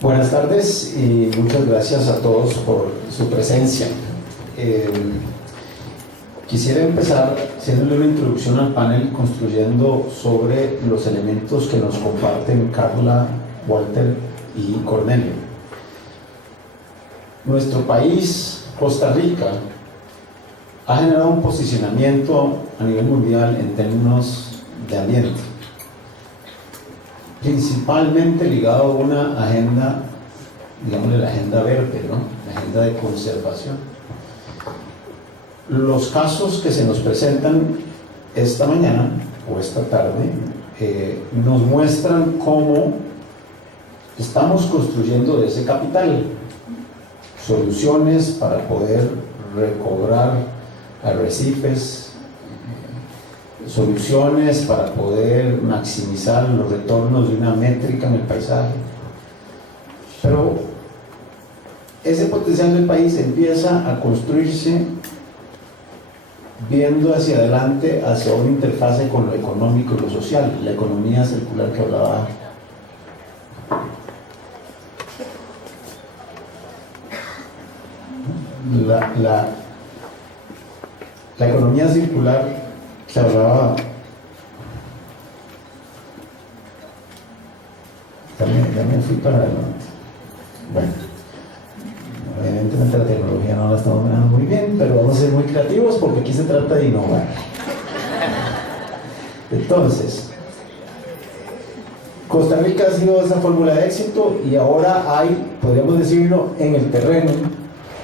Buenas tardes y muchas gracias a todos por su presencia. Quisiera empezar haciéndole una introducción al panel construyendo sobre los elementos que nos comparten Carla, Walter y Cornelio. Nuestro país, Costa Rica, ha generado un posicionamiento a nivel mundial en términos de ambiente, principalmente ligado a una agenda, digámosle la agenda verde, ¿no? La agenda de conservación. Los casos que se nos presentan esta mañana o esta tarde nos muestran cómo estamos construyendo de ese capital soluciones para poder recobrar arrecifes, soluciones para poder maximizar los retornos de una métrica en el paisaje. Pero ese potencial del país empieza a construirse viendo hacia adelante, hacia una interfase con lo económico y lo social, la economía circular que hablaba. La economía circular que hablaba, ya me fui para adelante. Bueno, evidentemente la tecnología no la estamos manejando muy bien, pero vamos a ser muy creativos porque aquí se trata de innovar. Entonces, Costa Rica ha sido esa fórmula de éxito y ahora hay, podríamos decirlo, en el terreno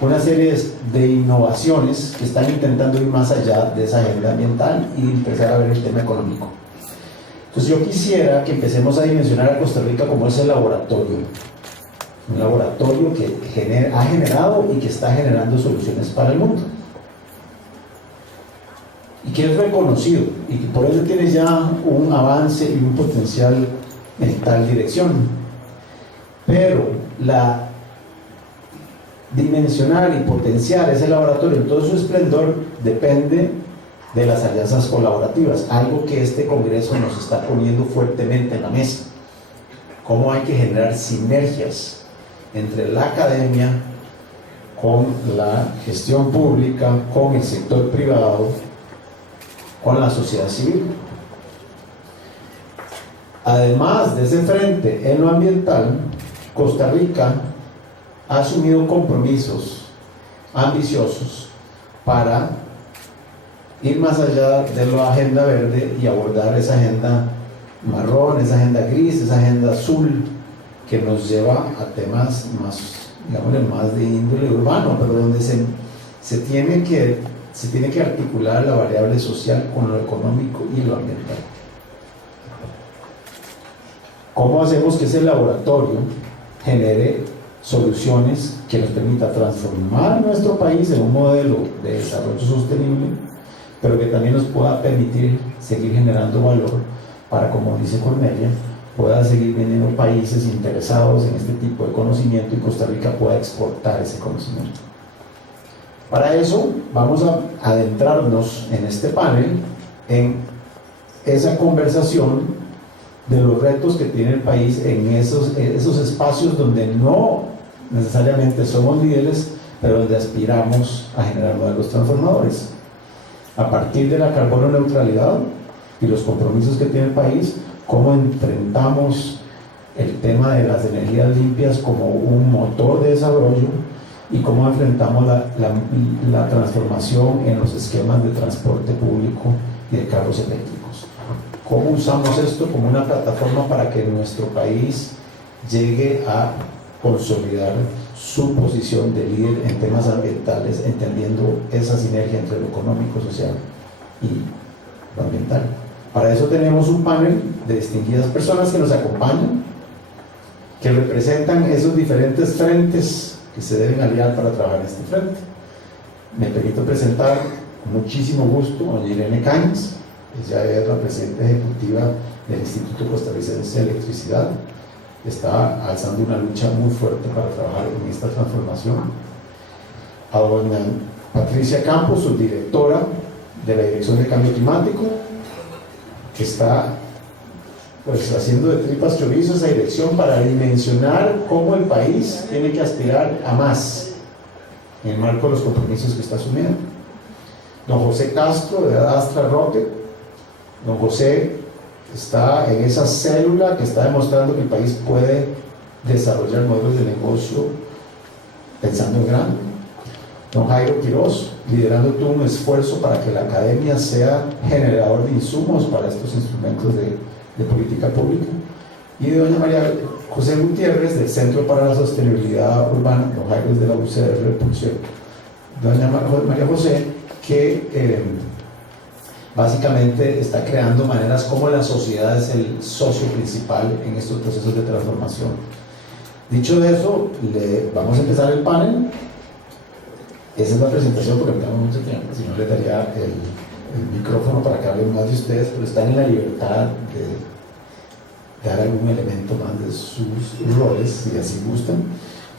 una serie de innovaciones que están intentando ir más allá de esa agenda ambiental y empezar a ver el tema económico. Entonces yo quisiera que empecemos a dimensionar a Costa Rica como ese laboratorio, un laboratorio que ha generado y que está generando soluciones para el mundo y que es reconocido y que por eso tiene ya un avance y un potencial en tal dirección. Pero dimensionar y potenciar ese laboratorio en todo su esplendor depende de las alianzas colaborativas, algo que este Congreso nos está poniendo fuertemente en la mesa. Cómo hay que generar sinergias entre la academia, con la gestión pública, con el sector privado, con la sociedad civil. Además de ese frente en lo ambiental, Costa Rica ha asumido compromisos ambiciosos para ir más allá de la agenda verde y abordar esa agenda marrón, esa agenda gris, esa agenda azul que nos lleva a temas más, digámosle, más de índole urbano, pero donde se tiene que articular la variable social con lo económico y lo ambiental. ¿Cómo hacemos que ese laboratorio genere soluciones que nos permita transformar nuestro país en un modelo de desarrollo sostenible, pero que también nos pueda permitir seguir generando valor para, como dice Cornelia, pueda seguir viniendo países interesados en este tipo de conocimiento y Costa Rica pueda exportar ese conocimiento? Para eso vamos a adentrarnos en este panel en esa conversación de los retos que tiene el país en esos espacios donde no necesariamente somos líderes, pero donde aspiramos a generar modelos transformadores. A partir de la carbono neutralidad y los compromisos que tiene el país, cómo enfrentamos el tema de las energías limpias como un motor de desarrollo y cómo enfrentamos la transformación en los esquemas de transporte público y de carros eléctricos. ¿Cómo usamos esto como una plataforma para que nuestro país llegue a consolidar su posición de líder en temas ambientales, entendiendo esa sinergia entre lo económico, social y lo ambiental? Para eso tenemos un panel de distinguidas personas que nos acompañan, que representan esos diferentes frentes que se deben aliar para trabajar en este frente. Me permito presentar con muchísimo gusto a doña Irene Cañas. Ella es la presidenta ejecutiva del Instituto Costarricense de Electricidad. Está alzando una lucha muy fuerte para trabajar en esta transformación. A doña Patricia Campos, subdirectora de la Dirección de Cambio Climático, que está pues haciendo de tripas chorizo esa dirección para dimensionar cómo el país tiene que aspirar a más en el marco de los compromisos que está asumiendo. Don José Castro de Astra Rocket, don José está en esa célula que está demostrando que el país puede desarrollar modelos de negocio pensando en grande. Don Jairo Quiroz, liderando todo un esfuerzo para que la academia sea generador de insumos para estos instrumentos de política pública. Y de doña María José Gutiérrez, del Centro para la Sostenibilidad Urbana, don Jairo es de la UCR, por cierto. Doña María José, que básicamente está creando maneras como la sociedad es el socio principal en estos procesos de transformación. Dicho de eso, vamos a empezar el panel. Esa es la presentación porque me queda mucho tiempo, si no le daría el micrófono para que hablen más de ustedes, pero están en la libertad de dar algún elemento más de sus roles, si así gustan.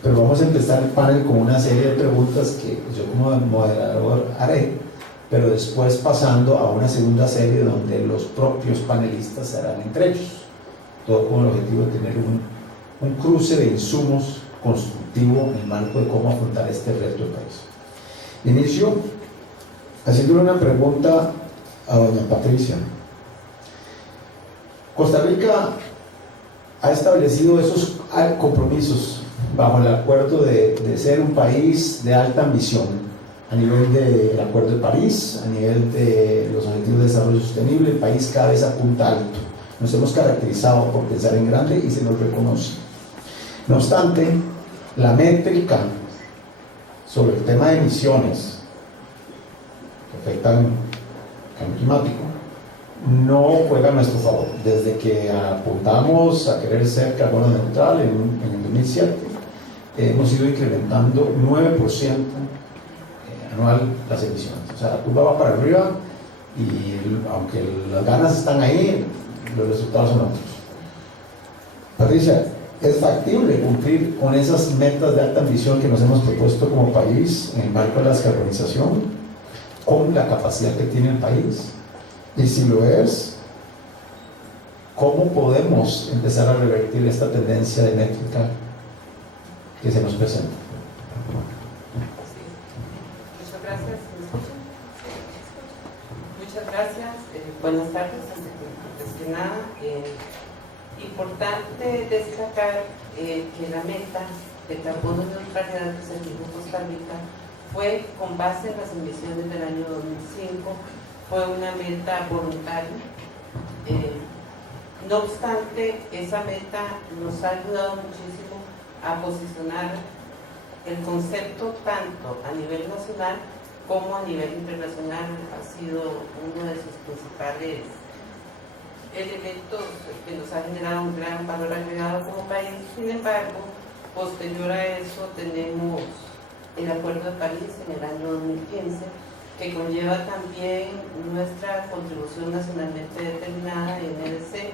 Pero vamos a empezar el panel con una serie de preguntas que yo como moderador haré, pero después pasando a una segunda serie donde los propios panelistas se harán entre ellos, todo con el objetivo de tener un cruce de insumos constructivo en el marco de cómo afrontar este reto del país. Inicio haciéndole una pregunta a doña Patricia. Costa Rica ha establecido esos compromisos bajo el acuerdo de ser un país de alta ambición a nivel del Acuerdo de París, a nivel de los Objetivos de Desarrollo Sostenible. El país cada vez apunta alto. Nos hemos caracterizado por pensar en grande y se nos reconoce. No obstante, la métrica sobre el tema de emisiones que afectan el cambio climático no juega a nuestro favor. Desde que apuntamos a querer ser carbono neutral en el 2007, hemos ido incrementando 9% anual las emisiones. O sea, la curva va para arriba y aunque las ganas están ahí, los resultados son otros. Patricia, ¿es factible cumplir con esas metas de alta ambición que nos hemos propuesto como país en el marco de la descarbonización con la capacidad que tiene el país? Y si lo es, ¿cómo podemos empezar a revertir esta tendencia de métrica que se nos presenta? Muchas gracias. Muchas gracias. Buenas tardes. Antes que nada, importante destacar que la meta de carbono neutralidad que se fijó Costa Rica fue con base en las emisiones del año 2005. Fue una meta voluntaria. No obstante, esa meta nos ha ayudado muchísimo a posicionar el concepto tanto a nivel nacional como a nivel internacional. Ha sido uno de sus principales elementos que nos ha generado un gran valor agregado como país. Sin embargo, posterior a eso tenemos el Acuerdo de París en el año 2015, que conlleva también nuestra contribución nacionalmente determinada en EDC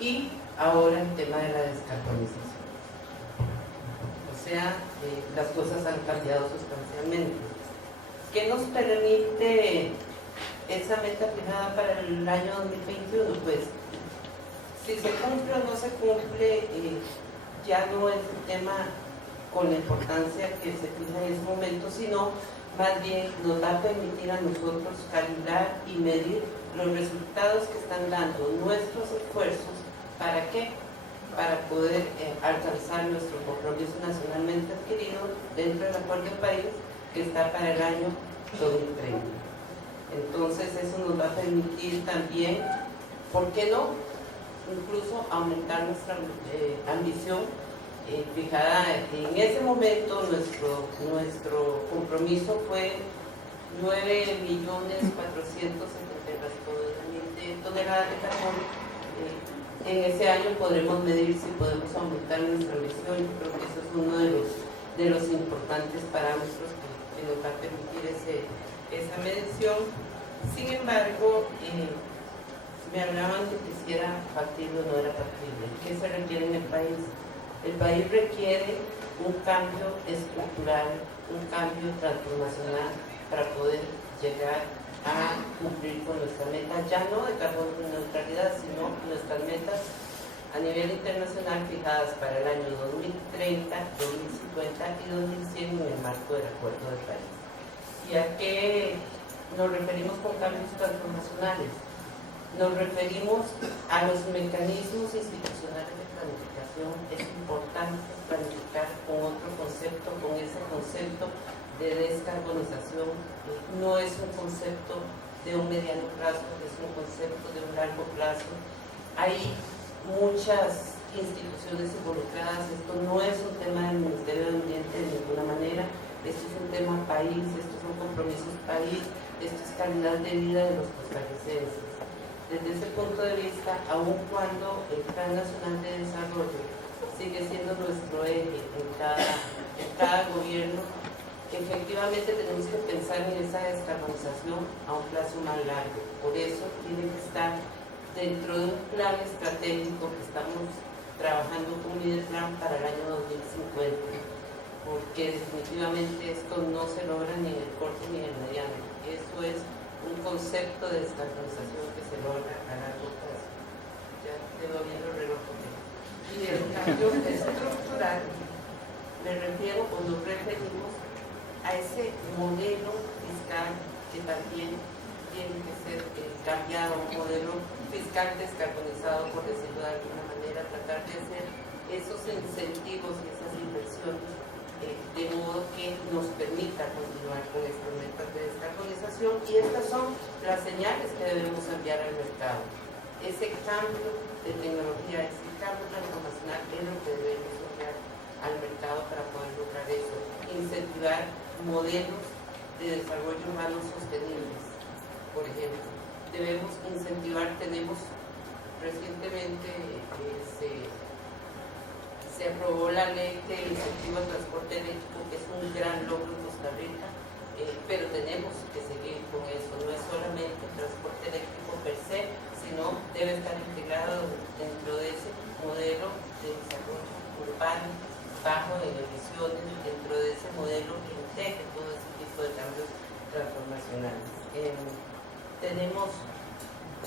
y ahora el tema de la descarbonización. O sea, las cosas han cambiado sustancialmente. ¿Qué nos permite esa meta fijada para el año 2021? Pues, si se cumple o no se cumple, ya no es un tema con la importancia que se fija en ese momento, sino más bien nos va a permitir a nosotros calibrar y medir los resultados que están dando nuestros esfuerzos. ¿Para qué? Para poder alcanzar nuestro compromiso nacionalmente adquirido dentro del Acuerdo de París, que está para el año 2030. Entonces eso nos va a permitir también, ¿por qué no?, incluso aumentar nuestra ambición fijada. En ese momento nuestro compromiso fue 9.472.000 toneladas de carbón. En ese año podremos medir si podemos aumentar nuestra emisión. Yo creo que eso es uno de los importantes parámetros que nos va a permitir esa medición. Sin embargo, me hablaban que si era factible o no era factible. ¿Qué se requiere en el país? El país requiere un cambio estructural, un cambio transformacional para poder llegar a cumplir con nuestras metas, ya no de carbono neutralidad, sino nuestras metas a nivel internacional fijadas para el año 2030, 2050 y 2100 en el marco del Acuerdo de París. ¿Y a qué nos referimos con cambios transformacionales? Nos referimos a los mecanismos institucionales de planificación. Es importante planificar con otro concepto, con ese concepto de descarbonización. No es un concepto de un mediano plazo, es un concepto de un largo plazo. Hay muchas instituciones involucradas. Esto no es un tema del Ministerio de Ambiente de ninguna manera. Esto es un tema país, estos son compromisos país, esto es calidad de vida de los costarricenses. Desde ese punto de vista, aun cuando el Plan Nacional de Desarrollo sigue siendo nuestro eje en cada gobierno, efectivamente tenemos que pensar en esa descarbonización a un plazo más largo. Por eso tiene que estar dentro de un plan estratégico que estamos trabajando con Mideplan para el año 2050, porque definitivamente esto no se logra ni en el corto ni en el mediano. Eso es un concepto de descarbonización que se logra a largo plazo. Ya quedó bien el reloj. Y el cambio estructural me refiero o nos referimos a ese modelo fiscal que también tiene que ser cambiado, un modelo fiscal descarbonizado, por decirlo de alguna manera, tratar de hacer esos incentivos y esas inversiones de modo que nos permita continuar con estas metas de descarbonización, y estas son las señales que debemos enviar al mercado. Ese cambio de tecnología, ese cambio transformacional es lo que debemos enviar al mercado para poder lograr eso, incentivar modelos de desarrollo humano sostenibles. Por ejemplo, debemos incentivar, tenemos recientemente se aprobó la ley que incentiva el transporte eléctrico, que es un gran logro en Costa Rica, pero tenemos que seguir con eso. No es solamente el transporte eléctrico per se, sino debe estar integrado dentro de ese modelo de desarrollo urbano bajo en emisiones, dentro de ese modelo que integre todo ese tipo de cambios transformacionales. Tenemos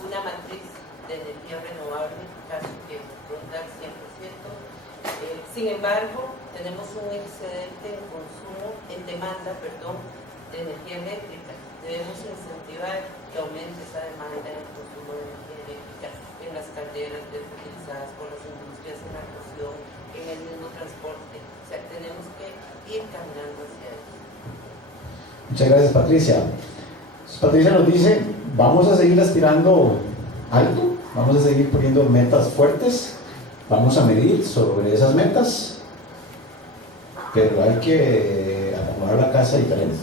una matriz de energía renovable, casi que ronda el 100%. Sin embargo, tenemos un excedente en consumo, en demanda, de energía eléctrica. Debemos incentivar que aumente esa demanda en el consumo de energía eléctrica en las calderas utilizadas por las industrias, en la cocción, en el mismo transporte. O sea, tenemos que ir caminando hacia eso. Muchas gracias, Patricia. Patricia nos dice, vamos a seguir aspirando alto, vamos a seguir poniendo metas fuertes, vamos a medir sobre esas metas, pero hay que acomodar la casa diferente,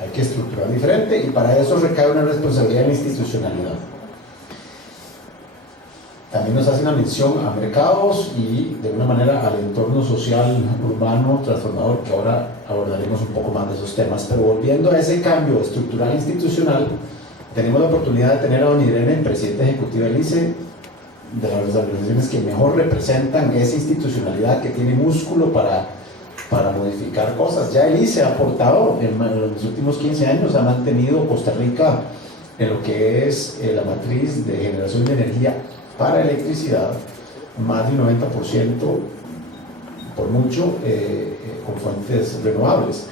hay que estructurar diferente, y para eso recae una responsabilidad en la institucionalidad. También nos hace una mención a mercados y de una manera al entorno social, urbano, transformador, que ahora abordaremos un poco más de esos temas. Pero volviendo a ese cambio estructural institucional, tenemos la oportunidad de tener a don Irene, presidente ejecutivo del ICE, de las organizaciones que mejor representan esa institucionalidad, que tiene músculo para modificar cosas. Ya el ICE ha aportado, en los últimos 15 años, ha mantenido Costa Rica en lo que es la matriz de generación de energía para electricidad, más del 90%, por mucho, con fuentes renovables.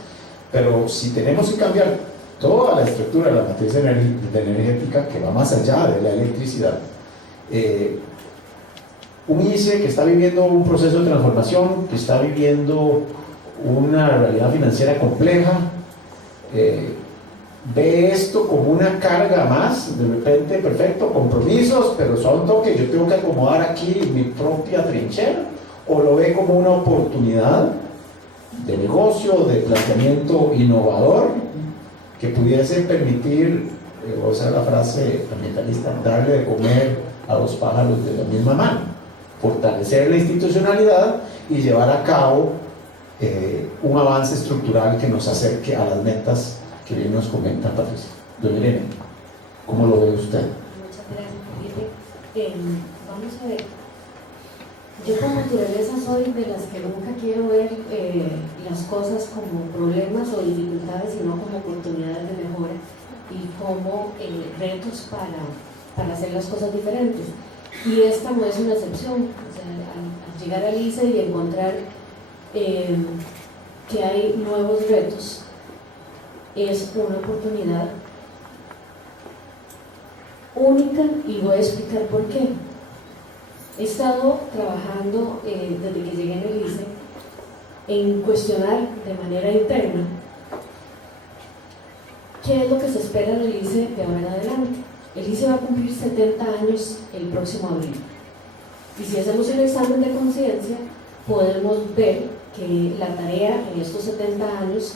Pero si tenemos que cambiar toda la estructura de la matriz energética, que va más allá de la electricidad, un ICE que está viviendo un proceso de transformación, que está viviendo una realidad financiera compleja, ve esto como una carga más, de repente, perfecto, compromisos, pero son toques, yo tengo que acomodar aquí mi propia trinchera, o lo ve como una oportunidad de negocio, de planteamiento innovador, que pudiese permitir, voy a usar la frase ambientalista, darle de comer a dos pájaros de la misma mano, fortalecer la institucionalidad y llevar a cabo un avance estructural que nos acerque a las metas que bien nos comenta Patricia. Doña Irene, ¿cómo lo ve usted? Muchas gracias, Felipe. Vamos a ver, yo por naturaleza soy de las que nunca quiero ver las cosas como problemas o dificultades, sino como oportunidades de mejora. y como retos para hacer las cosas diferentes. Y esta no es una excepción. O sea, al llegar al ICE y encontrar que hay nuevos retos, es una oportunidad única, y voy a explicar por qué. He estado trabajando desde que llegué en el ICE en cuestionar de manera interna qué es lo que se espera del ICE de ahora en adelante. El ICE va a cumplir 70 años el próximo abril, y si hacemos el examen de conciencia podemos ver que la tarea en estos 70 años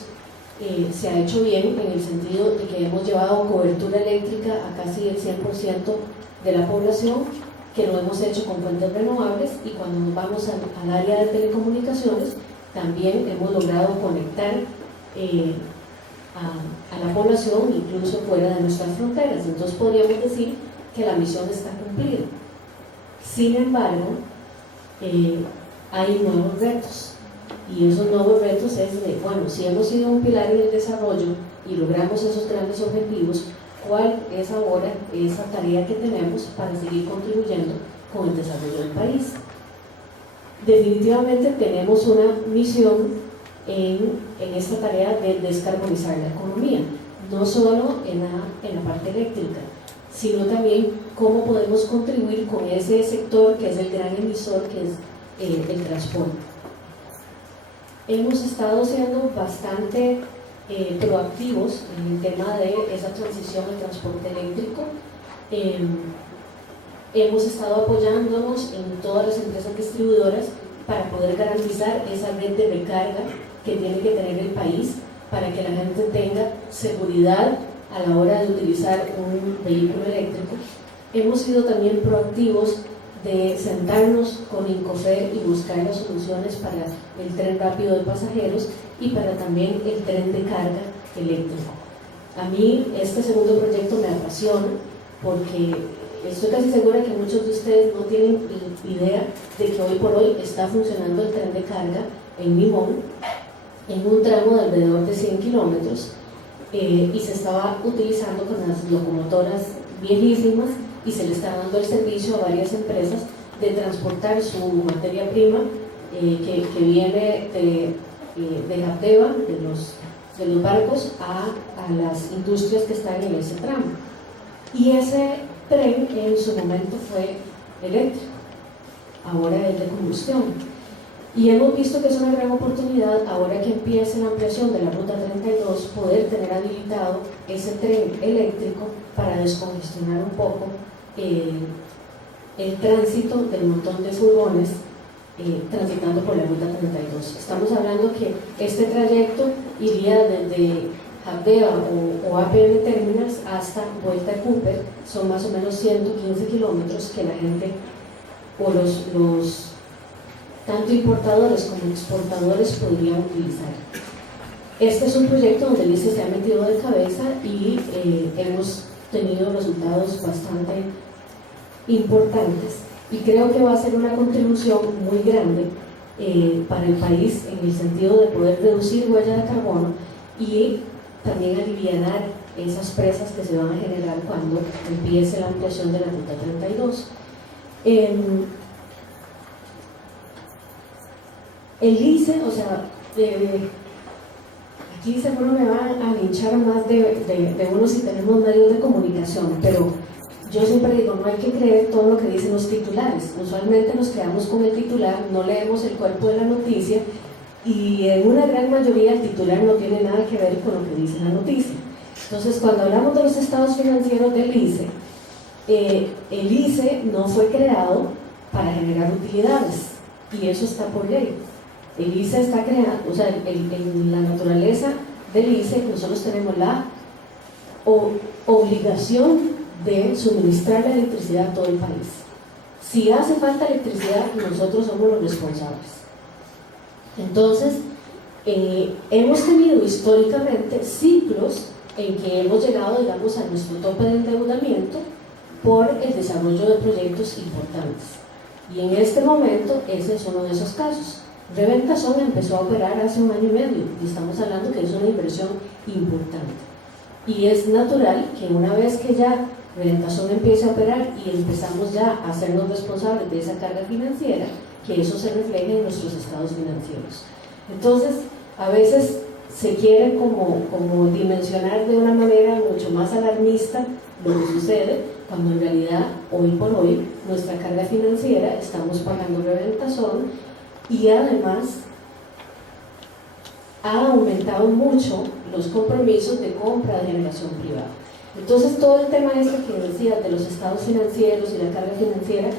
se ha hecho bien, en el sentido de que hemos llevado cobertura eléctrica a casi el 100% de la población, que lo hemos hecho con fuentes renovables, y cuando nos vamos al área de telecomunicaciones también hemos logrado conectar a la población incluso fuera de nuestras fronteras. Entonces podríamos decir que la misión está cumplida. Sin embargo, hay nuevos retos, y esos nuevos retos es de, bueno, si hemos sido un pilar en el desarrollo y logramos esos grandes objetivos, ¿cuál es ahora esa tarea que tenemos para seguir contribuyendo con el desarrollo del país? Definitivamente tenemos una misión en esta tarea de descarbonizar la economía, no solo en la parte eléctrica, sino también cómo podemos contribuir con ese sector que es el gran emisor, que es el transporte. Hemos estado siendo bastante proactivos en el tema de esa transición al transporte eléctrico. Hemos estado apoyándonos en todas las empresas distribuidoras para poder garantizar esa red de recarga que tiene que tener el país, para que la gente tenga seguridad a la hora de utilizar un vehículo eléctrico. Hemos sido también proactivos de sentarnos con Incofer y buscar las soluciones para el tren rápido de pasajeros y para también el tren de carga eléctrico. A mí este segundo proyecto me apasiona, porque estoy casi segura que muchos de ustedes no tienen idea de que hoy por hoy está funcionando el tren de carga en Limón, en un tramo de alrededor de 100 kilómetros, y se estaba utilizando con las locomotoras viejísimas, y se le está dando el servicio a varias empresas de transportar su materia prima que viene de Japdeva, de los barcos, a las industrias que están en ese tramo. Y ese tren en su momento fue eléctrico, ahora es de combustión. Y hemos visto que es una gran oportunidad, ahora que empiece la ampliación de la Ruta 32, poder tener habilitado ese tren eléctrico para descongestionar un poco el tránsito del montón de furgones transitando por la Ruta 32. Estamos hablando que este trayecto iría desde Japdeva o APM Terminals hasta Vuelta a Cooper, son más o menos 115 kilómetros que la gente, o los tanto importadores como exportadores, podrían utilizar. Este es un proyecto donde el ICE se ha metido de cabeza y hemos tenido resultados bastante importantes, y creo que va a ser una contribución muy grande para el país, en el sentido de poder reducir huella de carbono y también aliviar esas presas que se van a generar cuando empiece la ampliación de la Ruta 32. El ICE, o sea, aquí seguro me van a linchar más de uno si tenemos medios de comunicación, pero yo siempre digo, no hay que creer todo lo que dicen los titulares. Usualmente nos quedamos con el titular, no leemos el cuerpo de la noticia, y en una gran mayoría el titular no tiene nada que ver con lo que dice la noticia. Entonces, cuando hablamos de los estados financieros del ICE, el ICE no fue creado para generar utilidades, y eso está por ley. El ICE está creado, o sea, en la naturaleza del ICE nosotros tenemos la obligación de suministrar la electricidad a todo el país. Si hace falta electricidad, nosotros somos los responsables. Entonces, hemos tenido históricamente ciclos en que hemos llegado, digamos, a nuestro tope de endeudamiento por el desarrollo de proyectos importantes. Y en este momento, ese es uno de esos casos. Reventazón empezó a operar hace 1 año y medio, y estamos hablando que es una inversión importante. Y es natural que una vez que ya Reventazón empiece a operar y empezamos ya a hacernos responsables de esa carga financiera, que eso se refleje en nuestros estados financieros. Entonces, a veces se quiere como dimensionar de una manera mucho más alarmista lo que sucede, cuando en realidad, hoy por hoy, nuestra carga financiera, estamos pagando Reventazón y además ha aumentado mucho los compromisos de compra de generación privada. Entonces, todo el tema este que decía de los estados financieros y la carga financiera,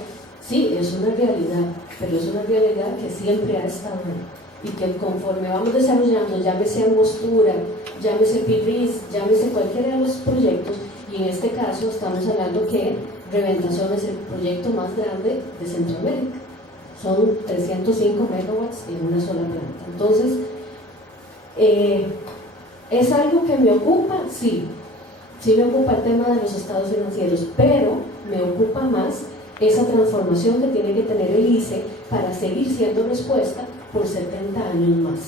sí, es una realidad, pero es una realidad que siempre ha estado ahí. Y que conforme vamos desarrollando, llámese Angostura, llámese PIRIS, llámese cualquiera de los proyectos, y en este caso estamos hablando que Reventazón es el proyecto más grande de Centroamérica. Son 305 megawatts en una sola planta. Entonces, ¿es algo que me ocupa? Sí. Sí me ocupa el tema de los estados financieros, pero me ocupa más esa transformación que tiene que tener el ICE para seguir siendo respuesta por 70 años más.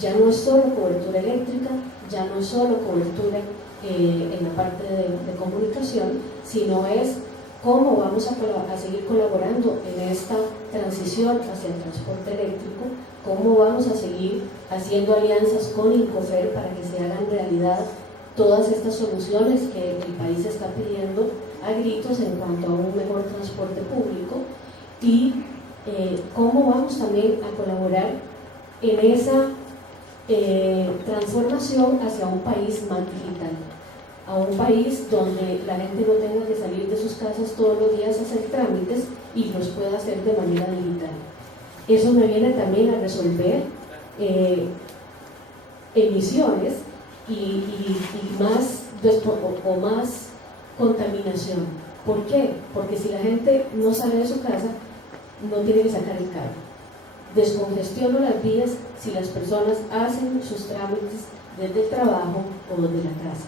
Ya no es solo cobertura eléctrica, ya no es solo cobertura en la parte de comunicación, sino es cómo vamos a seguir colaborando en esta transición hacia el transporte eléctrico, cómo vamos a seguir haciendo alianzas con Incofer para que se hagan realidad todas estas soluciones que el país está pidiendo a gritos en cuanto a un mejor transporte público, y cómo vamos también a colaborar en esa transformación hacia un país más digital, a un país donde la gente no tenga que salir de sus casas todos los días a hacer trámites y los pueda hacer de manera digital. Eso me viene también a resolver emisiones y más contaminación. ¿Por qué? Porque si la gente no sale de su casa, no tiene que sacar el carro. Descongestiono las vías si las personas hacen sus trámites desde el trabajo o desde la casa.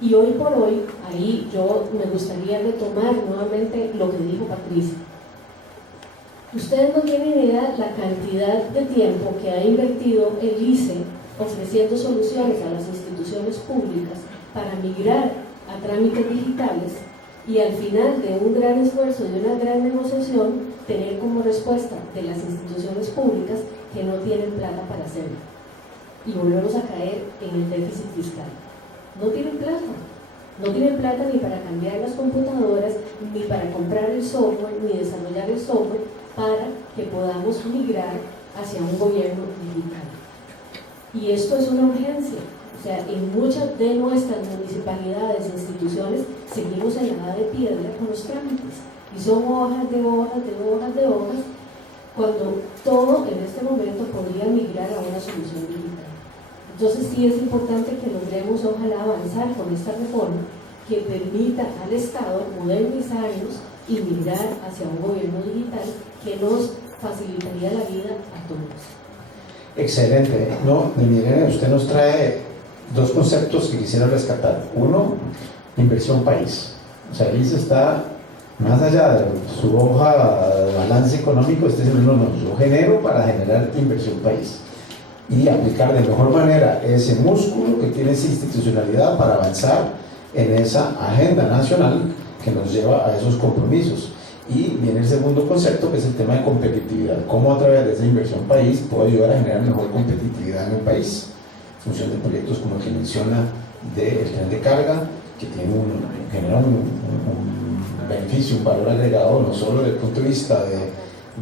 Y hoy por hoy, ahí yo me gustaría retomar nuevamente lo que dijo Patricia. Ustedes no tienen idea la cantidad de tiempo que ha invertido el ICE ofreciendo soluciones a las instituciones públicas para migrar a trámites digitales, y al final de un gran esfuerzo, de una gran negociación, tener como respuesta de las instituciones públicas que no tienen plata para hacerlo. Y volvemos a caer en el déficit fiscal. No tienen plata ni para cambiar las computadoras, ni para comprar el software, ni desarrollar el software para que podamos migrar hacia un gobierno digital. Y esto es una urgencia. O sea, en muchas de nuestras municipalidades e instituciones seguimos en la edad de piedra con los trámites, y son hojas de hojas de hojas de hojas, cuando todo en este momento podría migrar a una solución digital. Entonces sí es importante que logremos, ojalá, avanzar con esta reforma que permita al Estado modernizarnos y migrar hacia un gobierno digital que nos facilitaría la vida a todos. Excelente. No, Irene, usted nos trae dos conceptos que quisiera rescatar. Uno, inversión país. O sea, el ICE está más allá de su hoja de balance económico, no, yo genero para generar inversión país y aplicar de mejor manera ese músculo que tiene esa institucionalidad para avanzar en esa agenda nacional que nos lleva a esos compromisos. Y viene el segundo concepto, que es el tema de competitividad. Cómo a través de esa inversión país puedo ayudar a generar mejor competitividad en el país, en función de proyectos como el que menciona del tren de carga, que genera un beneficio, un valor agregado, no solo desde el punto de vista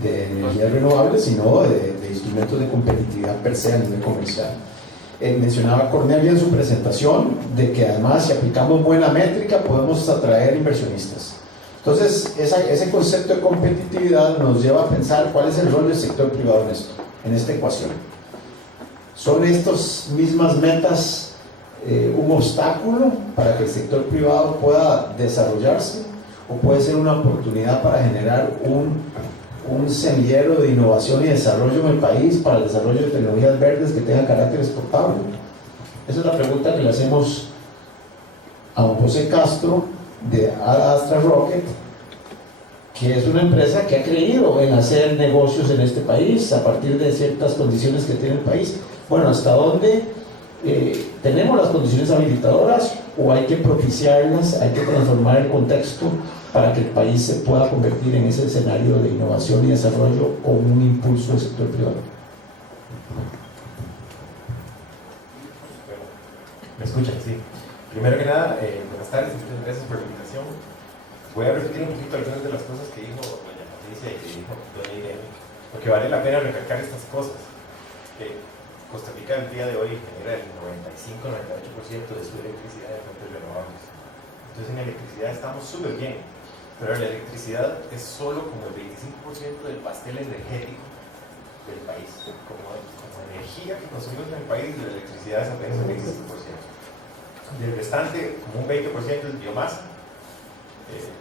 de energías renovables, sino de instrumentos de competitividad per se a nivel comercial. Mencionaba Cornelia en su presentación de que además, si aplicamos buena métrica, podemos atraer inversionistas. Entonces, ese concepto de competitividad nos lleva a pensar cuál es el rol del sector privado en esta ecuación. ¿Son estas mismas metas un obstáculo para que el sector privado pueda desarrollarse, o puede ser una oportunidad para generar un semillero de innovación y desarrollo en el país para el desarrollo de tecnologías verdes que tengan carácter exportable? Esa es la pregunta que le hacemos a don José Castro de Astra Rocket, que es una empresa que ha creído en hacer negocios en este país a partir de ciertas condiciones que tiene el país. Bueno, hasta dónde ¿tenemos las condiciones habilitadoras o hay que propiciarlas, hay que transformar el contexto para que el país se pueda convertir en ese escenario de innovación y desarrollo con un impulso del sector privado? ¿Me escuchan? Sí. Primero que nada, buenas tardes, muchas gracias por la invitación. Voy a repetir un poquito algunas de las cosas que dijo doña Patricia y que dijo doña Irene, porque vale la pena recalcar estas cosas. Costa Rica el día de hoy genera el 95-98% de su electricidad de fuentes renovables. Entonces en electricidad estamos súper bien, pero la electricidad es solo como el 25% del pastel energético del país. Como energía que consumimos en el país, la electricidad es apenas el 25%. Del restante, como un 20% es biomasa,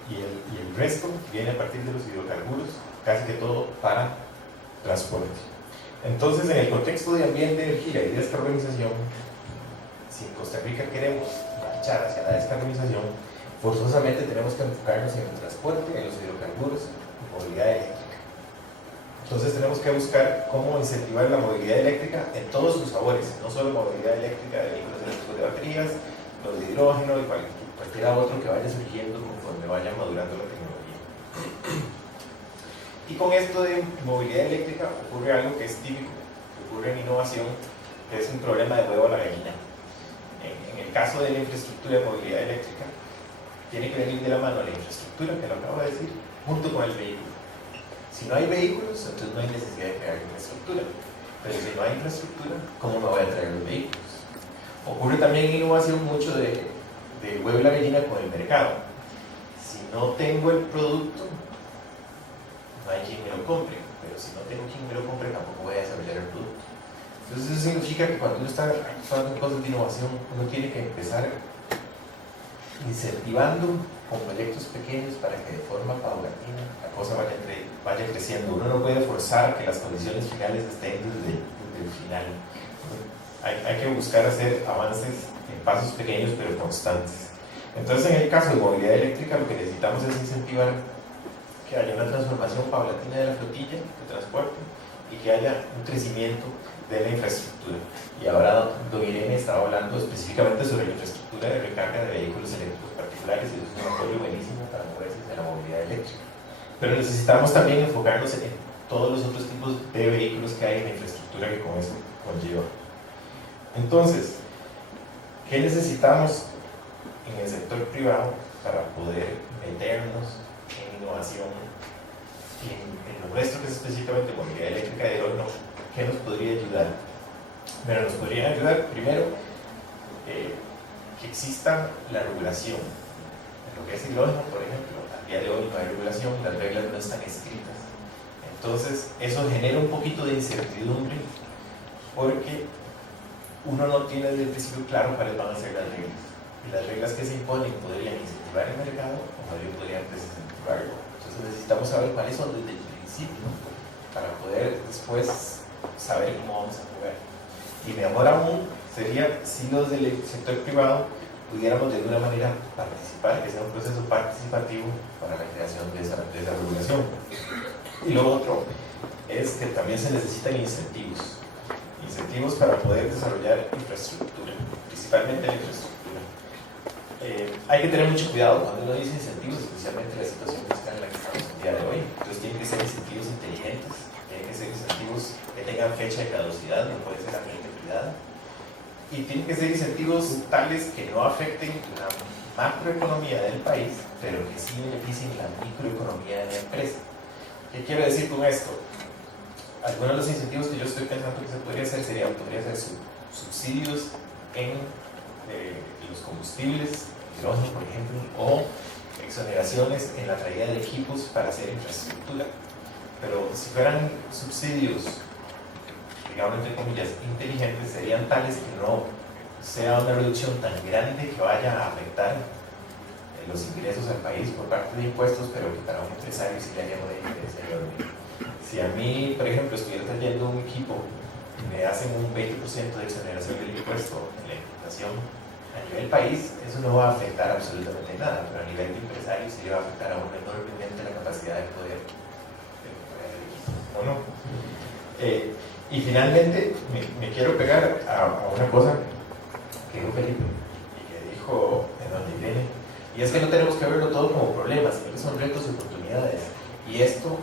y el resto viene a partir de los hidrocarburos, casi que todo para transporte. Entonces, en el contexto de ambiente, energía y descarbonización, si en Costa Rica queremos marchar hacia la descarbonización, forzosamente tenemos que enfocarnos en el transporte, en los hidrocarburos y movilidad eléctrica. Entonces tenemos que buscar cómo incentivar la movilidad eléctrica en todos sus sabores, no solo movilidad eléctrica de vehículos eléctricos de baterías, los de hidrógeno y cualquier otro que vaya surgiendo conforme vaya madurando la tecnología. Y con esto de movilidad eléctrica ocurre algo que es típico, que ocurre en innovación, que es un problema de huevo a la gallina. En el caso de la infraestructura de movilidad eléctrica, tiene que venir de la mano la infraestructura, que lo acabo de decir, junto con el vehículo. Si no hay vehículos, entonces no hay necesidad de crear infraestructura. Pero si no hay infraestructura, ¿cómo me voy a traer los vehículos? Ocurre también en innovación mucho de huevo y la gallina con el mercado. Si no tengo el producto, no hay quien me lo compre, pero si no tengo quien me lo compre, tampoco voy a desarrollar el producto. Entonces eso significa que cuando uno está actuando en cosas de innovación, uno tiene que empezar incentivando con proyectos pequeños para que de forma paulatina la cosa vaya creciendo. Uno no puede forzar que las condiciones finales estén desde el final. Hay que buscar hacer avances en pasos pequeños pero constantes. Entonces, en el caso de movilidad eléctrica, lo que necesitamos es incentivar que haya una transformación paulatina de la flotilla de transporte y que haya un crecimiento de la infraestructura. Y ahora don Irene estaba hablando específicamente sobre la infraestructura de recarga de vehículos eléctricos particulares, y eso es un apoyo buenísimo para moverse hacia la movilidad eléctrica. Pero necesitamos también enfocarnos en todos los otros tipos de vehículos que hay en la infraestructura que con eso conlleva. Entonces, ¿qué necesitamos en el sector privado para poder meternos en innovación y en lo nuestro, que es específicamente movilidad eléctrica de hidrógeno? ¿Qué nos podría ayudar? Bueno, nos podría ayudar primero que exista la regulación. En lo que es hidrógeno, por ejemplo, al día de hoy no hay regulación, las reglas no están escritas. Entonces, eso genera un poquito de incertidumbre porque uno no tiene desde el principio claro cuáles van a ser las reglas. Y las reglas que se imponen podrían incentivar el mercado o podrían desincentivarlo. Entonces necesitamos saber cuáles son desde el principio para poder después saber cómo vamos a jugar. Y mejor aún sería si los del sector privado pudiéramos de alguna manera participar, que sea un proceso participativo para la creación de esa regulación. Y lo otro es que también se necesitan incentivos para poder desarrollar infraestructura, principalmente la infraestructura. Hay que tener mucho cuidado cuando uno dice incentivos, especialmente la situación fiscal en la que estamos el día de hoy. Entonces tienen que ser incentivos inteligentes, tienen que ser incentivos que tengan fecha de caducidad, no puede ser a gente privada, y tienen que ser incentivos tales que no afecten la macroeconomía del país, pero que sí beneficien la microeconomía de la empresa. ¿Qué quiero decir con esto? Algunos de los incentivos que yo estoy pensando que se podría hacer podría ser subsidios en los combustibles, hidrógeno por ejemplo, o exoneraciones en la traída de equipos para hacer infraestructura. Pero si fueran subsidios, digamos entre comillas, inteligentes, serían tales que no sea una reducción tan grande que vaya a afectar los ingresos al país por parte de impuestos, pero que para un empresario sí le haría una diferencia enorme. Si a mí, por ejemplo, estuviera trayendo un equipo y me hacen un 20% de exoneración del impuesto en la importación a nivel país, eso no va a afectar absolutamente nada, pero a nivel de empresario sí le va a afectar a uno enormemente la capacidad de poder comprar el equipo, ¿o no? Y finalmente me quiero pegar a una cosa que dijo Felipe y que dijo don Irene, y es que no tenemos que verlo todo como problemas, sino que son retos y oportunidades. Y esto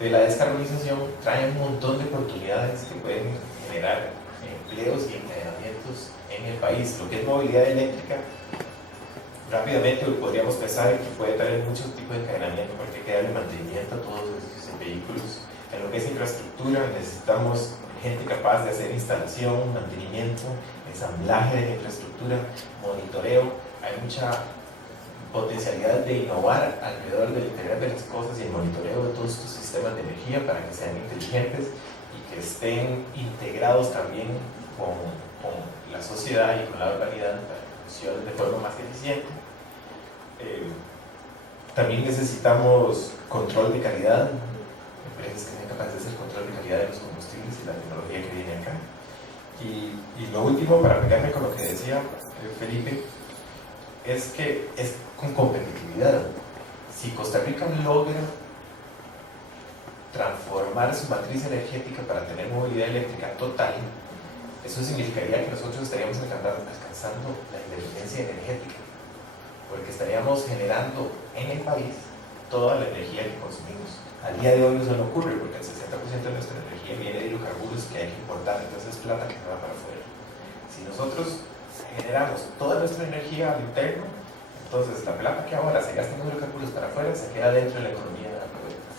de la descarbonización trae un montón de oportunidades que pueden generar empleos y encadenamientos en el país. Lo que es movilidad eléctrica, rápidamente podríamos pensar que puede traer muchos tipos de encadenamiento porque hay que darle mantenimiento a todos esos vehículos. En lo que es infraestructura necesitamos gente capaz de hacer instalación, mantenimiento, ensamblaje de la infraestructura, monitoreo. Hay mucha potencialidad de innovar alrededor del Internet de las cosas y el monitoreo de todos estos sistemas de energía para que sean inteligentes y que estén integrados también con la sociedad y con la urbanidad para que funcionen de forma más eficiente. También necesitamos control de calidad, empresas que sean capaces de hacer control de calidad de los combustibles y la tecnología que viene acá. Y lo último, para pegarme con lo que decía Felipe, es que es con competitividad. Si Costa Rica logra transformar su matriz energética para tener movilidad eléctrica total, eso significaría que nosotros estaríamos alcanzando la independencia energética, porque estaríamos generando en el país toda la energía que consumimos. Al día de hoy eso no ocurre porque el 60% de nuestra energía viene de hidrocarburos que hay que importar, entonces es plata que se va para afuera. Si nosotros generamos toda nuestra energía al interno, entonces la plata que ahora se gasta en hidrocarburos para afuera se queda dentro de la economía de la provincia.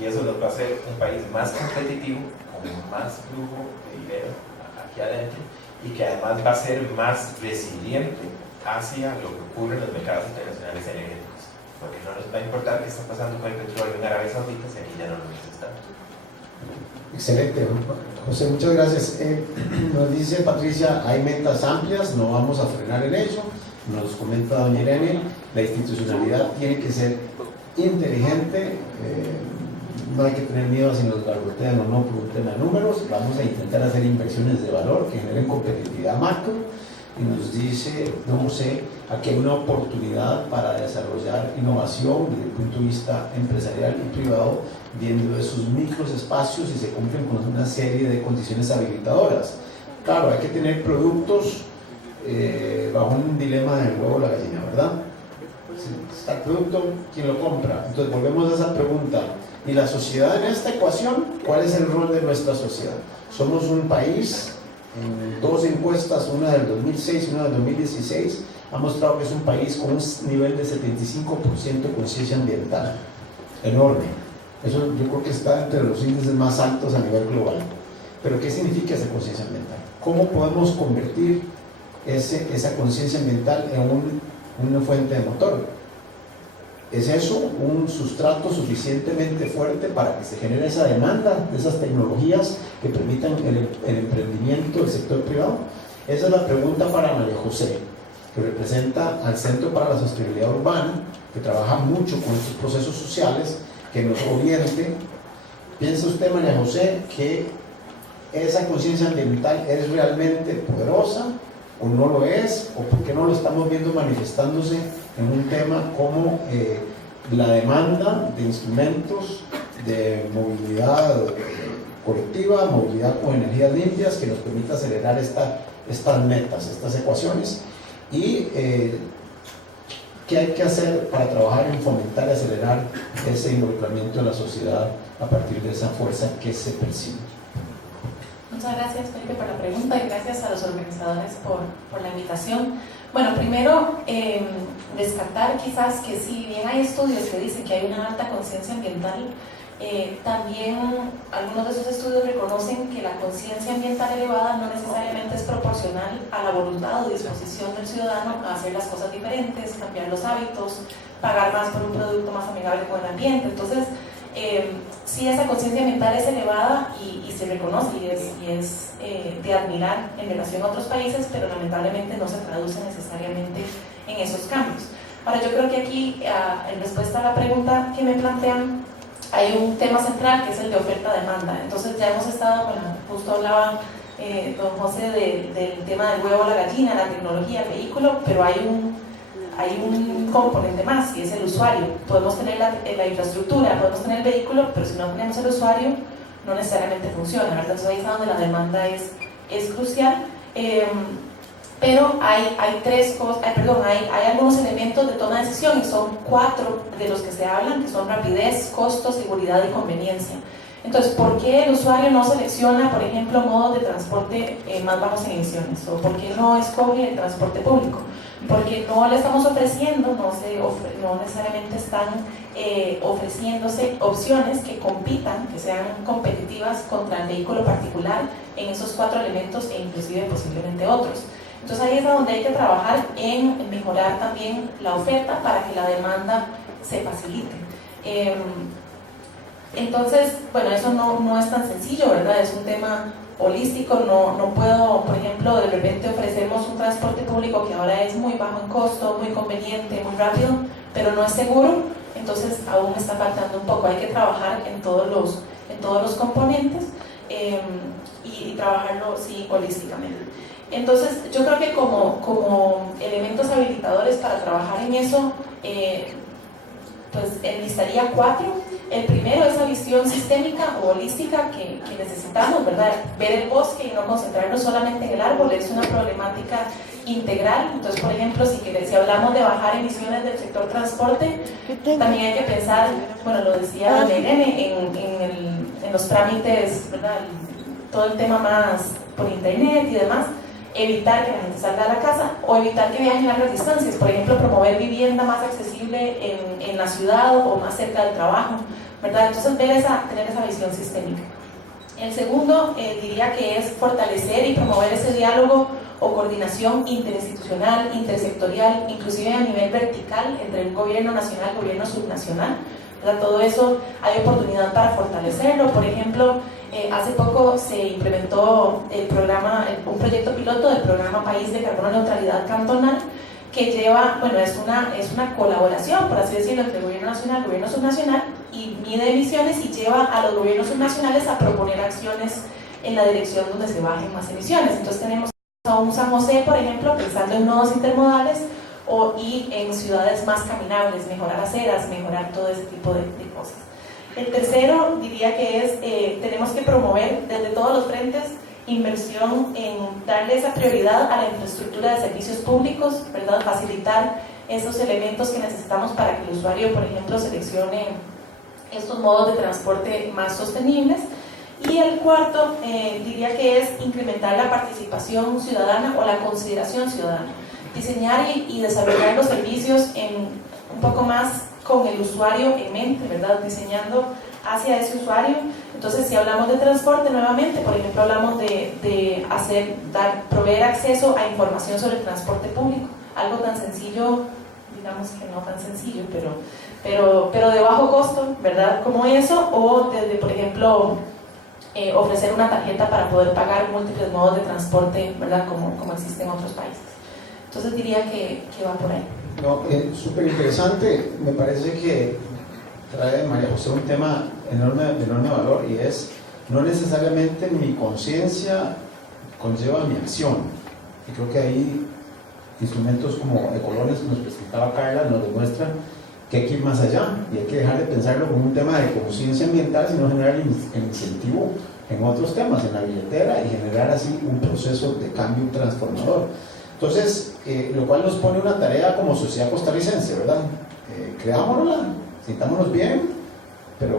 Y eso nos va a hacer un país más competitivo, con más flujo de dinero aquí adentro, y que además va a ser más resiliente hacia lo que ocurre en los mercados internacionales energéticos. Porque no nos va a importar qué está pasando con el petróleo en Arabia Saudita si aquí ya no lo necesitamos. Excelente, José, muchas gracias. Nos dice Patricia, hay metas amplias, no vamos a frenar en ello. Nos comenta doña Irene, la institucionalidad tiene que ser inteligente, no hay que tener miedo a si nos gargotean o no por un tema de números. Vamos a intentar hacer inversiones de valor que generen competitividad macro. Y nos dice, no sé, aquí hay una oportunidad para desarrollar innovación desde el punto de vista empresarial y privado, viendo esos micros espacios y se cumplen con una serie de condiciones habilitadoras. Claro, hay que tener productos bajo un dilema del huevo o la gallina, ¿verdad? Si está el producto, ¿quién lo compra? Entonces volvemos a esa pregunta. ¿Y la sociedad en esta ecuación? ¿Cuál es el rol de nuestra sociedad? Somos un país, en dos encuestas, una del 2006 y una del 2016, ha mostrado que es un país con un nivel de 75% de conciencia ambiental. Enorme. Eso yo creo que está entre los índices más altos a nivel global. Pero ¿qué significa esa conciencia ambiental? ¿Cómo podemos convertir esa conciencia ambiental en una fuente de motor? ¿Es eso un sustrato suficientemente fuerte para que se genere esa demanda de esas tecnologías que permitan el emprendimiento del sector privado? Esa es la pregunta para María José, que representa al Centro para la Sostenibilidad Urbana, que trabaja mucho con estos procesos sociales, que nos oriente. ¿Piensa usted, María José, que esa conciencia ambiental es realmente poderosa o no lo es? ¿O por qué no lo estamos viendo manifestándose en un tema como la demanda de instrumentos de movilidad colectiva, movilidad con energías limpias, que nos permita acelerar estas metas, estas ecuaciones? Y ¿qué hay que hacer para trabajar en fomentar y acelerar ese involucramiento de la sociedad a partir de esa fuerza que se percibe? Muchas gracias, Felipe, por la pregunta y gracias a los organizadores por la invitación. Bueno, primero, descartar quizás que si bien hay estudios que dicen que hay una alta conciencia ambiental, también algunos de esos estudios reconocen que la conciencia ambiental elevada no necesariamente es proporcional a la voluntad o disposición del ciudadano a hacer las cosas diferentes, cambiar los hábitos, pagar más por un producto más amigable con el ambiente. Entonces, sí, esa conciencia ambiental es elevada y se reconoce y es de admirar en relación a otros países, pero lamentablemente no se traduce necesariamente en esos cambios. Ahora, yo creo que aquí, en respuesta a la pregunta que me plantean, hay un tema central que es el de oferta-demanda. Entonces ya hemos estado, bueno, justo hablaba don José del tema del huevo o la gallina, la tecnología, el vehículo, pero hay un componente más y es el usuario. Podemos tener la infraestructura, podemos tener el vehículo, pero si no tenemos el usuario no necesariamente funciona, ¿verdad? Entonces ahí es donde la demanda es crucial. pero hay algunos elementos de toma de decisión, y son 4 de los que se hablan, que son rapidez, costo, seguridad y conveniencia. Entonces, ¿por qué el usuario no selecciona, por ejemplo, modos de transporte más bajos en emisiones? ¿O por qué no escoge el transporte público? Porque no le estamos ofreciendo, no necesariamente están ofreciéndose opciones que compitan, que sean competitivas contra el vehículo particular en esos 4 elementos e inclusive posiblemente otros. Entonces ahí es donde hay que trabajar en mejorar también la oferta para que la demanda se facilite. Entonces, bueno, eso no es tan sencillo, ¿verdad? Es un tema holístico, no puedo, por ejemplo, de repente ofrecemos un transporte público que ahora es muy bajo en costo, muy conveniente, muy rápido, pero no es seguro, entonces aún está faltando un poco. Hay que trabajar en todos los componentes y trabajarlo, sí, holísticamente. Entonces, yo creo que como elementos habilitadores para trabajar en eso, pues enlistaría 4. El primero, esa visión sistémica o holística que necesitamos, ¿verdad? Ver el bosque y no concentrarnos solamente en el árbol, es una problemática integral. Entonces, por ejemplo, si hablamos de bajar emisiones del sector transporte, también hay que pensar, bueno, lo decía doña Irene, en los trámites, ¿verdad? Todo el tema más por internet y demás, evitar que la gente salga de la casa o evitar que viajen largas distancias, por ejemplo, promover vivienda más accesible en la ciudad o más cerca del trabajo, ¿verdad? Entonces tener esa visión sistémica. El segundo, diría que es fortalecer y promover ese diálogo o coordinación interinstitucional, intersectorial, inclusive a nivel vertical entre un gobierno nacional y gobierno subnacional, ¿verdad? Todo eso hay oportunidad para fortalecerlo. Por ejemplo, hace poco se implementó un proyecto piloto del programa País de Carbono Neutralidad Cantonal, que lleva, bueno, es una colaboración, por así decirlo, entre el gobierno nacional y el gobierno subnacional, y mide emisiones y lleva a los gobiernos subnacionales a proponer acciones en la dirección donde se bajen más emisiones. Entonces tenemos a un San José, por ejemplo, pensando en nodos intermodales y en ciudades más caminables, mejorar aceras, mejorar todo ese tipo de cosas. El tercero, diría que es, tenemos que promover desde todos los frentes inversión en darle esa prioridad a la infraestructura de servicios públicos, ¿verdad? Facilitar esos elementos que necesitamos para que el usuario, por ejemplo, seleccione estos modos de transporte más sostenibles. Y el cuarto, diría que es incrementar la participación ciudadana o la consideración ciudadana. Diseñar y desarrollar los servicios un poco más con el usuario en mente, ¿verdad? Diseñando hacia ese usuario. Entonces, si hablamos de transporte nuevamente, por ejemplo, hablamos de proveer acceso a información sobre el transporte público, algo tan sencillo, digamos que no tan sencillo, pero de bajo costo, ¿verdad? Como eso, o desde, por ejemplo, ofrecer una tarjeta para poder pagar múltiples modos de transporte, ¿verdad? Como existe en otros países. Entonces diría que va por ahí. No, súper interesante. Me parece que trae María José un tema de enorme valor, y es: no necesariamente mi conciencia conlleva mi acción. Y creo que ahí instrumentos como Ecolones, que nos presentaba Carla, nos demuestran que hay que ir más allá y hay que dejar de pensarlo como un tema de conciencia ambiental, sino generar el incentivo en otros temas, en la billetera, y generar así un proceso de cambio transformador. Entonces, lo cual nos pone una tarea como sociedad costarricense, ¿verdad? Creámosla, sintámonos bien, pero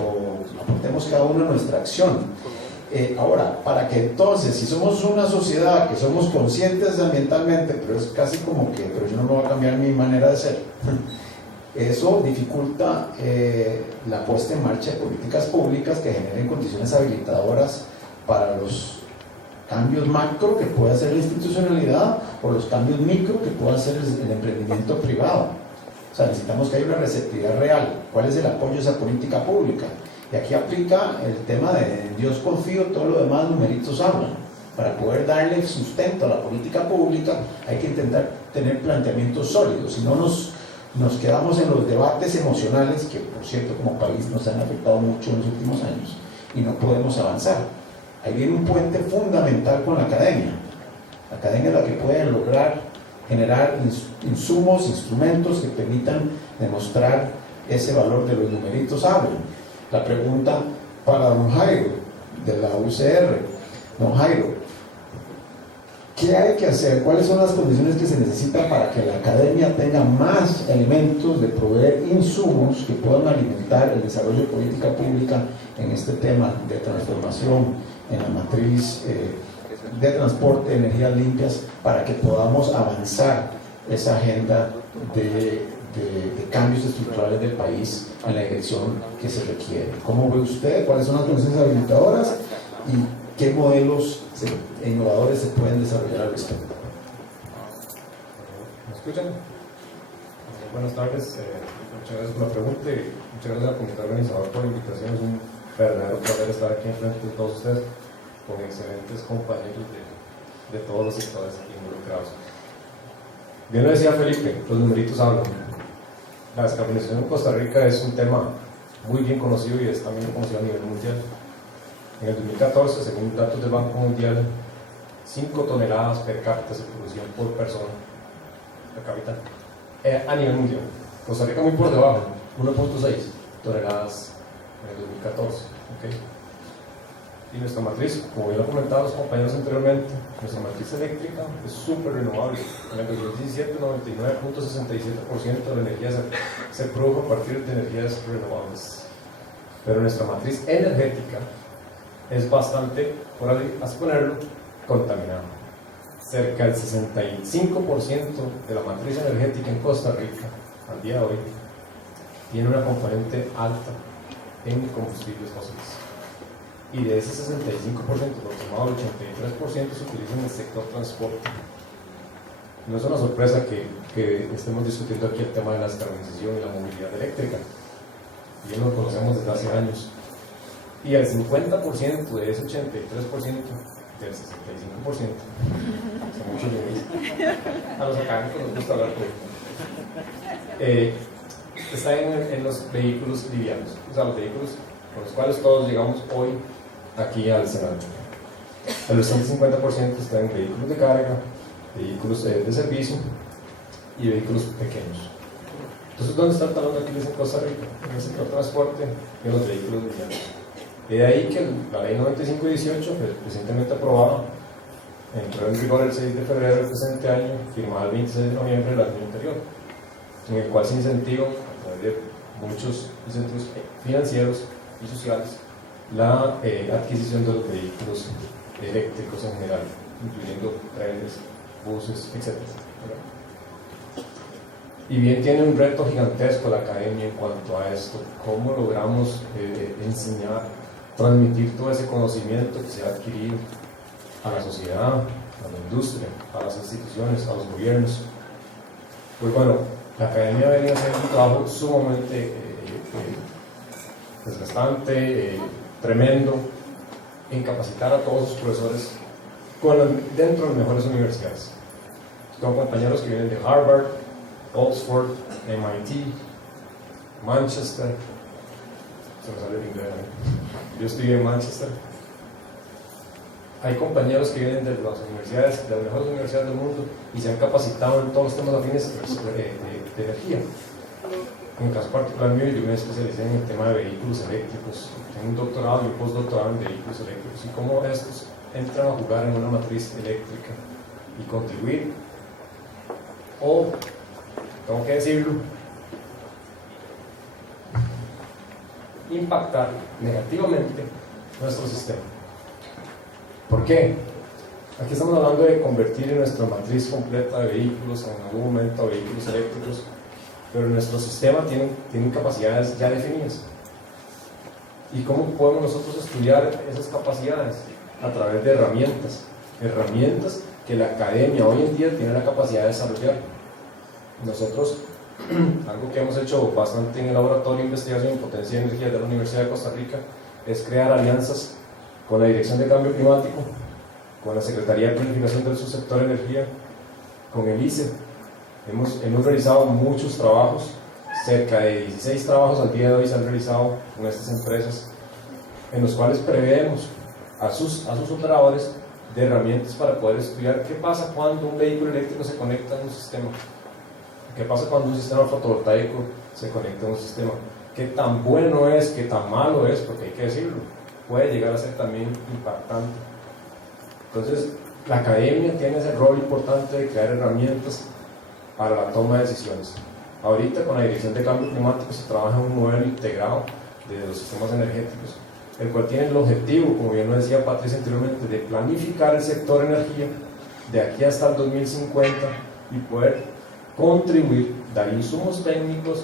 aportemos cada uno nuestra acción. Ahora, para que entonces, si somos una sociedad que somos conscientes ambientalmente, pero es casi como que, pero yo no voy a cambiar mi manera de ser, eso dificulta la puesta en marcha de políticas públicas que generen condiciones habilitadoras para los cambios macro que puede hacer la institucionalidad, o los cambios micro que puede hacer el emprendimiento privado. O sea, necesitamos que haya una receptividad real. ¿Cuál es el apoyo a esa política pública? Y aquí aplica el tema de en Dios confío, todo lo demás numeritos hablan. Para poder darle sustento a la política pública hay que intentar tener planteamientos sólidos, si no nos quedamos en los debates emocionales que, por cierto, como país nos han afectado mucho en los últimos años, y no podemos avanzar. Ahí viene un puente fundamental con la academia. La academia es la que puede lograr generar insumos, instrumentos que permitan demostrar ese valor de los numeritos hablan. La pregunta para don Jairo, de la UCR. Don Jairo, ¿Qué hay que hacer? ¿Cuáles son las condiciones que se necesitan para que la academia tenga más elementos de proveer insumos que puedan alimentar el desarrollo de política pública en este tema de transformación en la matriz de transporte, energías limpias, para que podamos avanzar esa agenda de cambios estructurales del país en la dirección que se requiere? ¿Cómo ve usted? ¿Cuáles son las condiciones habilitadoras? ¿Y qué modelos innovadores se pueden desarrollar al respecto? ¿Me escuchan? Buenas tardes, muchas gracias por la pregunta y muchas gracias al comité organizador por la invitación. Es un verdadero placer estar aquí enfrente de todos ustedes con excelentes compañeros de todos los sectores aquí involucrados. Bien lo decía Felipe, los numeritos hablan. La descarbonización en Costa Rica es un tema muy bien conocido y es también conocido a nivel mundial. En el 2014, según datos del Banco Mundial, 5 toneladas per cápita se producían por persona per cápita a nivel mundial. Costa Rica muy por debajo, 1.6 toneladas en el 2014. ¿Okay? Y nuestra matriz, como bien lo comentaban los compañeros anteriormente, nuestra matriz eléctrica es súper renovable. En el 2017, 99.67% de la energía se produjo a partir de energías renovables. Pero nuestra matriz energética es bastante, por así ponerlo, contaminada. Cerca del 65% de la matriz energética en Costa Rica, al día de hoy, tiene una componente alta en combustibles fósiles. Y de ese 65%, aproximadamente el 83% se utiliza en el sector transporte. No es una sorpresa que estemos discutiendo aquí el tema de la descarbonización y la movilidad eléctrica. Ya lo conocemos desde hace años. Y el 50% de ese 83%, del 65%, son muchos niveles. A los académicos nos gusta hablar está en los vehículos livianos, o sea, los vehículos con los cuales todos llegamos hoy aquí al Senado. El restante 50% está en vehículos de carga, vehículos de servicio y vehículos pequeños. Entonces, ¿dónde está el talón de Aquiles en Costa Rica? En el sector transporte y en los vehículos livianos. De ahí que la ley 9518, recientemente aprobada, entró en vigor el 6 de febrero del presente año, firmada el 26 de noviembre del año anterior, en el cual se incentiva, a través de muchos incentivos financieros y sociales, la adquisición de los vehículos eléctricos en general, incluyendo trenes, buses, etc. Y bien tiene un reto gigantesco la academia en cuanto a esto, cómo logramos enseñar, transmitir todo ese conocimiento que se ha adquirido a la sociedad, a la industria, a las instituciones, a los gobiernos. Pues bueno, la academia venía a hacer un trabajo sumamente desgastante, tremendo, en capacitar a todos sus profesores dentro de las mejores universidades. Tengo compañeros que vienen de Harvard, Oxford, MIT, Manchester. Se me sale el inglés, ¿eh? Yo estudié en Manchester. Hay compañeros que vienen de las universidades, de las mejores universidades del mundo y se han capacitado en todos los temas afines de energía. En el caso particular mío, yo me especialicé en el tema de vehículos eléctricos. Tengo un doctorado y un postdoctorado en vehículos eléctricos y cómo estos entran a jugar en una matriz eléctrica y contribuir, o tengo que decirlo, impactar negativamente nuestro sistema. ¿Por qué? Aquí estamos hablando de convertir en nuestra matriz completa de vehículos en algún momento a vehículos eléctricos, pero nuestro sistema tiene capacidades ya definidas. ¿Y cómo podemos nosotros estudiar esas capacidades? A través de herramientas que la academia hoy en día tiene la capacidad de desarrollar. Nosotros, algo que hemos hecho bastante en el Laboratorio de Investigación en Potencia y Energía de la Universidad de Costa Rica, es crear alianzas con la Dirección de Cambio Climático, con la Secretaría de Planificación del Subsector Energía, con el ICE. Hemos realizado muchos trabajos, cerca de 16 trabajos al día de hoy se han realizado con estas empresas, en los cuales preveemos a sus operadores de herramientas para poder estudiar qué pasa cuando un vehículo eléctrico se conecta a un sistema, qué pasa cuando un sistema fotovoltaico se conecta a un sistema, qué tan bueno es, qué tan malo es, porque hay que decirlo, puede llegar a ser también impactante. Entonces, la academia tiene ese rol importante de crear herramientas para la toma de decisiones. Ahorita con la Dirección de Cambio Climático se trabaja en un modelo integrado de los sistemas energéticos, el cual tiene el objetivo, como bien lo decía Patricia anteriormente, de planificar el sector energía de aquí hasta el 2050 y poder contribuir, dar insumos técnicos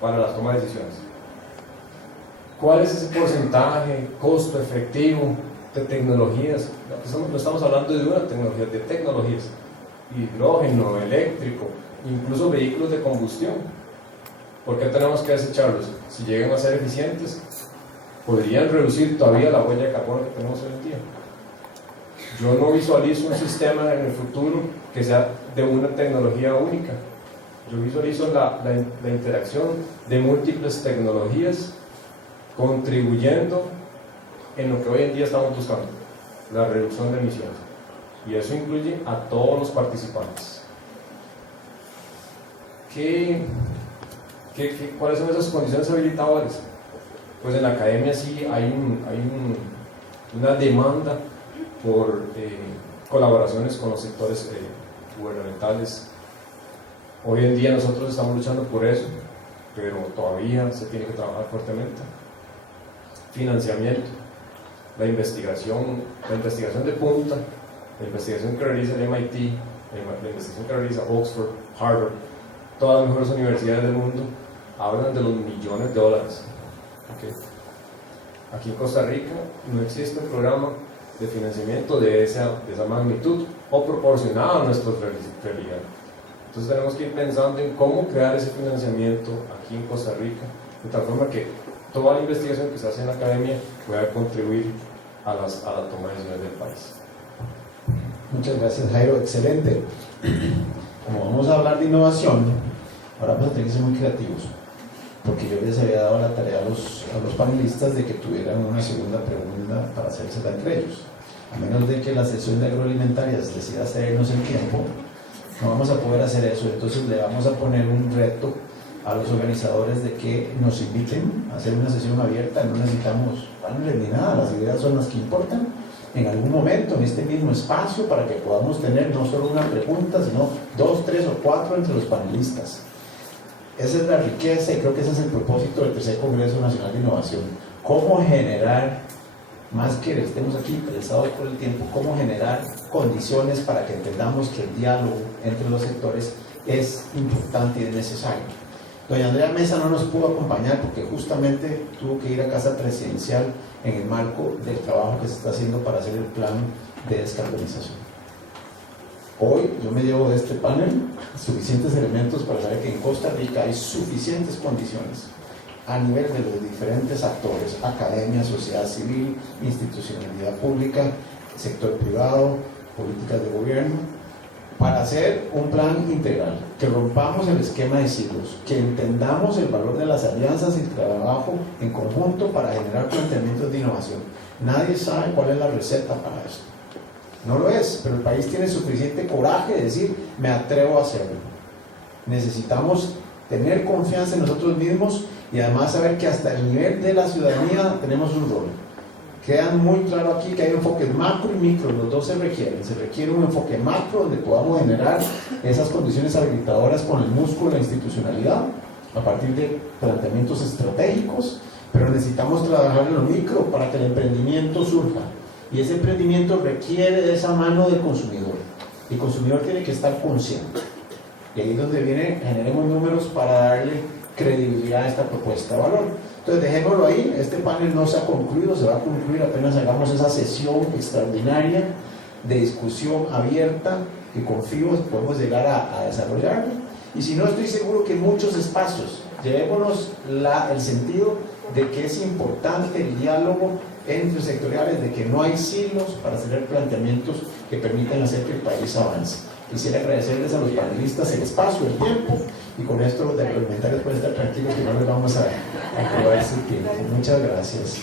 para la toma de decisiones. ¿Cuál es ese porcentaje, costo efectivo de tecnologías? No estamos hablando de una tecnología, de tecnologías, hidrógeno, eléctrico, incluso vehículos de combustión. ¿Por qué tenemos que desecharlos? Si llegan a ser eficientes, podrían reducir todavía la huella de carbono que tenemos hoy en día. Yo no visualizo un sistema en el futuro que sea de una tecnología única. Yo visualizo la interacción de múltiples tecnologías contribuyendo en lo que hoy en día estamos buscando, la reducción de emisiones. Y eso incluye a todos los participantes. ¿Cuáles son esas condiciones habilitadoras? Pues en la academia sí hay una demanda por colaboraciones con los sectores gubernamentales. Hoy en día nosotros estamos luchando por eso, pero todavía se tiene que trabajar fuertemente. Financiamiento, la investigación de punta, la investigación que realiza el MIT, la investigación que realiza Oxford, Harvard, todas las mejores universidades del mundo hablan de los millones de dólares. Okay. Aquí en Costa Rica no existe un programa de financiamiento de esa magnitud o proporcionado a nuestros realidades. Entonces tenemos que ir pensando en cómo crear ese financiamiento aquí en Costa Rica, de tal forma que toda la investigación que se hace en la academia pueda contribuir a la toma de decisiones del país. Muchas gracias, Jairo, excelente. Como vamos a hablar de innovación, ahora vamos a tener que ser muy creativos, porque yo les había dado la tarea a los panelistas de que tuvieran una segunda pregunta para hacérsela entre ellos. A menos de que la sesión de agroalimentarias decida hacernos el tiempo, no vamos a poder hacer eso. Entonces le vamos a poner un reto a los organizadores de que nos inviten a hacer una sesión abierta. No necesitamos paneles ni nada, las ideas son las que importan en algún momento en este mismo espacio, para que podamos tener no solo una pregunta, sino 2, 3 o 4 entre los panelistas. Esa es la riqueza, y creo que ese es el propósito del Tercer Congreso Nacional de Innovación: cómo generar, más que estemos aquí interesados por el tiempo, cómo generar condiciones para que entendamos que el diálogo entre los sectores es importante y es necesario. Doña Andrea Mesa no nos pudo acompañar porque justamente tuvo que ir a casa presidencial en el marco del trabajo que se está haciendo para hacer el plan de descarbonización. Hoy yo me llevo de este panel suficientes elementos para saber que en Costa Rica hay suficientes condiciones a nivel de los diferentes actores: academia, sociedad civil, institucionalidad pública, sector privado, políticas de gobierno, para hacer un plan integral, que rompamos el esquema de silos, que entendamos el valor de las alianzas y el trabajo en conjunto para generar planteamientos de innovación. Nadie sabe cuál es la receta para esto. No lo es, pero el país tiene suficiente coraje de decir: me atrevo a hacerlo. Necesitamos tener confianza en nosotros mismos y además saber que hasta el nivel de la ciudadanía tenemos un rol. Quedan muy claro aquí que hay enfoques macro y micro, los dos se requieren. Se requiere un enfoque macro donde podamos generar esas condiciones habilitadoras con el músculo de la institucionalidad a partir de planteamientos estratégicos, pero necesitamos trabajar en lo micro para que el emprendimiento surja, y ese emprendimiento requiere de esa mano del consumidor. El consumidor tiene que estar consciente, y ahí es donde generemos números para darle credibilidad a esta propuesta de valor. Entonces dejémoslo ahí. Este panel no se ha concluido, se va a concluir apenas hagamos esa sesión extraordinaria de discusión abierta, que confío podemos llegar a desarrollarlo. Y si no, estoy seguro que en muchos espacios llevémonos el sentido de que es importante el diálogo entre sectoriales, de que no hay silos para hacer planteamientos que permitan hacer que el país avance. Quisiera agradecerles a los panelistas el espacio, el tiempo, y con esto los de agroalimentarios pueden estar tranquilos que no les vamos a probar su tiempo. Muchas gracias.